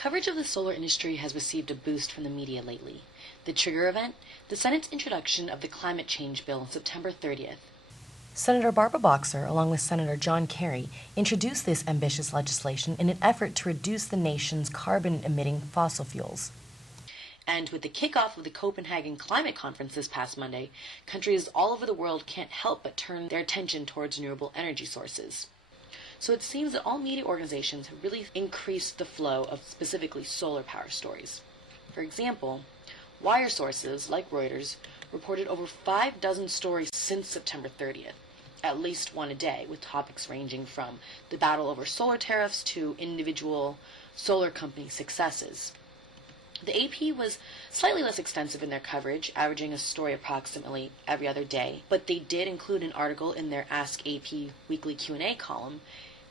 Coverage of the solar industry has received a boost from the media lately. The trigger event? The Senate's introduction of the climate change bill on September 30th. Senator Barbara Boxer, along with Senator John Kerry, introduced this ambitious legislation in an effort to reduce the nation's carbon-emitting fossil fuels. And with the kickoff of the Copenhagen Climate Conference this past Monday, countries all over the world can't help but turn their attention towards renewable energy sources. So it seems that all media organizations have really increased the flow of specifically solar power stories. For example, wire sources like Reuters reported over 6 stories since September 30th, at least one a day, with topics ranging from the battle over solar tariffs to individual solar company successes. The AP was slightly less extensive in their coverage, averaging a story approximately every other day, but they did include an article in their Ask AP weekly Q&A column,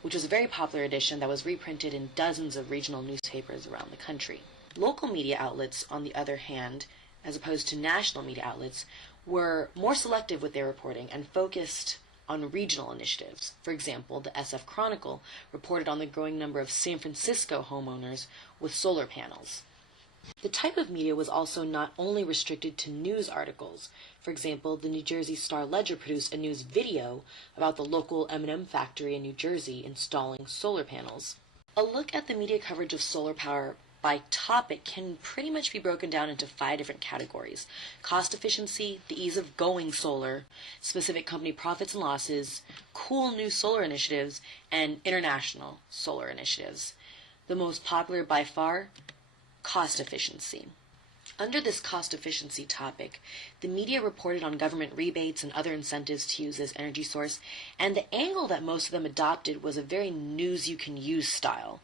which was a very popular edition that was reprinted in dozens of regional newspapers around the country. Local media outlets, on the other hand, as opposed to national media outlets, were more selective with their reporting and focused on regional initiatives. For example, the SF Chronicle reported on the growing number of San Francisco homeowners with solar panels. The type of media was also not only restricted to news articles. For example, the New Jersey Star-Ledger produced a news video about the local M&M factory in New Jersey installing solar panels. A look at the media coverage of solar power by topic can pretty much be broken down into 5 different categories: cost efficiency, the ease of going solar, specific company profits and losses, cool new solar initiatives, and international solar initiatives. The most popular by far, cost efficiency. Under this cost efficiency topic, the media reported on government rebates and other incentives to use this energy source, and the angle that most of them adopted was a very news-you-can-use style.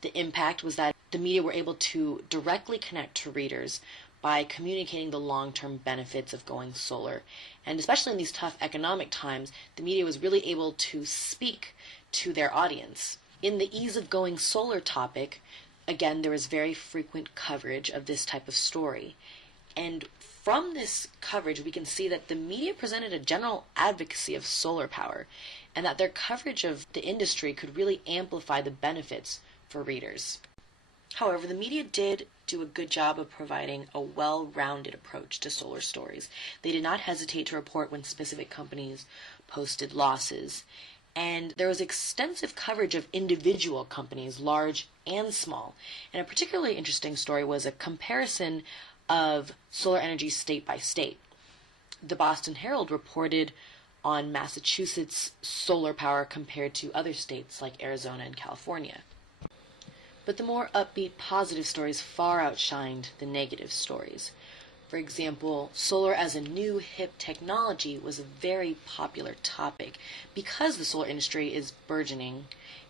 The impact was that the media were able to directly connect to readers by communicating the long-term benefits of going solar. And especially in these tough economic times, the media was really able to speak to their audience. In the ease of going solar topic, again, there was very frequent coverage of this type of story. And from this coverage, we can see that the media presented a general advocacy of solar power, and that their coverage of the industry could really amplify the benefits for readers. However, the media did do a good job of providing a well-rounded approach to solar stories. They did not hesitate to report when specific companies posted losses. And there was extensive coverage of individual companies, large and small. And a particularly interesting story was a comparison of solar energy state by state. The Boston Herald reported on Massachusetts' solar power compared to other states like Arizona and California. But the more upbeat, positive stories far outshined the negative stories. For example, solar as a new hip technology was a very popular topic because the solar industry is burgeoning,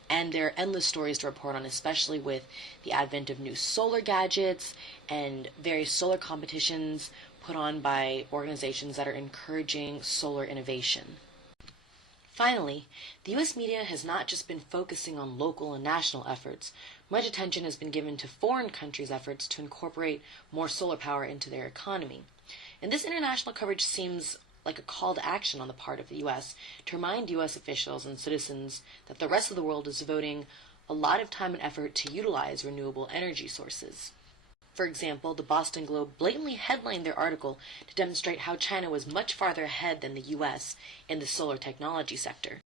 and there are endless stories to report on, especially with the advent of new solar gadgets and various solar competitions put on by organizations that are encouraging solar innovation. Finally, the U.S. media has not just been focusing on local and national efforts. Much attention has been given to foreign countries' efforts to incorporate more solar power into their economy. And this international coverage seems like a call to action on the part of the U.S. to remind U.S. officials and citizens that the rest of the world is devoting a lot of time and effort to utilize renewable energy sources. For example, the Boston Globe blatantly headlined their article to demonstrate how China was much farther ahead than the U.S. in the solar technology sector.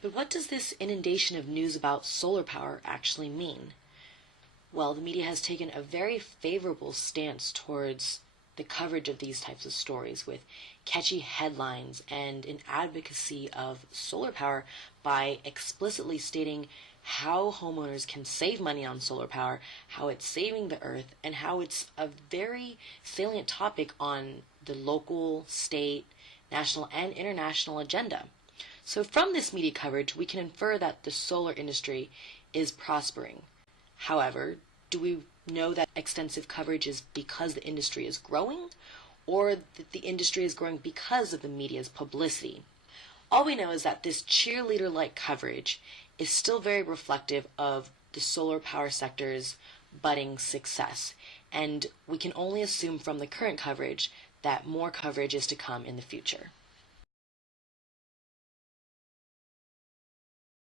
But what does this inundation of news about solar power actually mean? Well, the media has taken a very favorable stance towards the coverage of these types of stories with catchy headlines and an advocacy of solar power by explicitly stating how homeowners can save money on solar power, how it's saving the earth, and how it's a very salient topic on the local, state, national, and international agenda. So from this media coverage, we can infer that the solar industry is prospering. However, do we know that extensive coverage is because the industry is growing, or that the industry is growing because of the media's publicity? All we know is that this cheerleader-like coverage is still very reflective of the solar power sector's budding success, and we can only assume from the current coverage that more coverage is to come in the future.